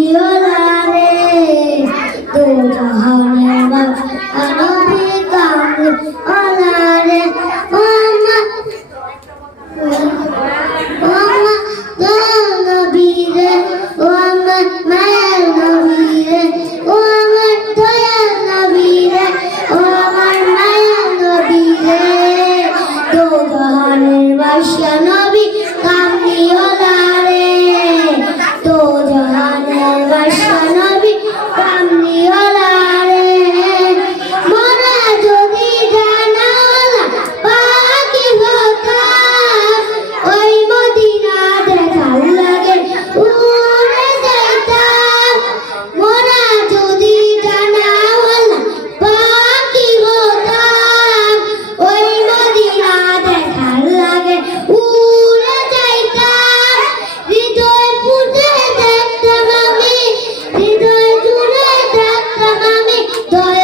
দিও না রে তো জাহানে আমার আনন্দে কামে ওলা রে ওমা ওমা Todo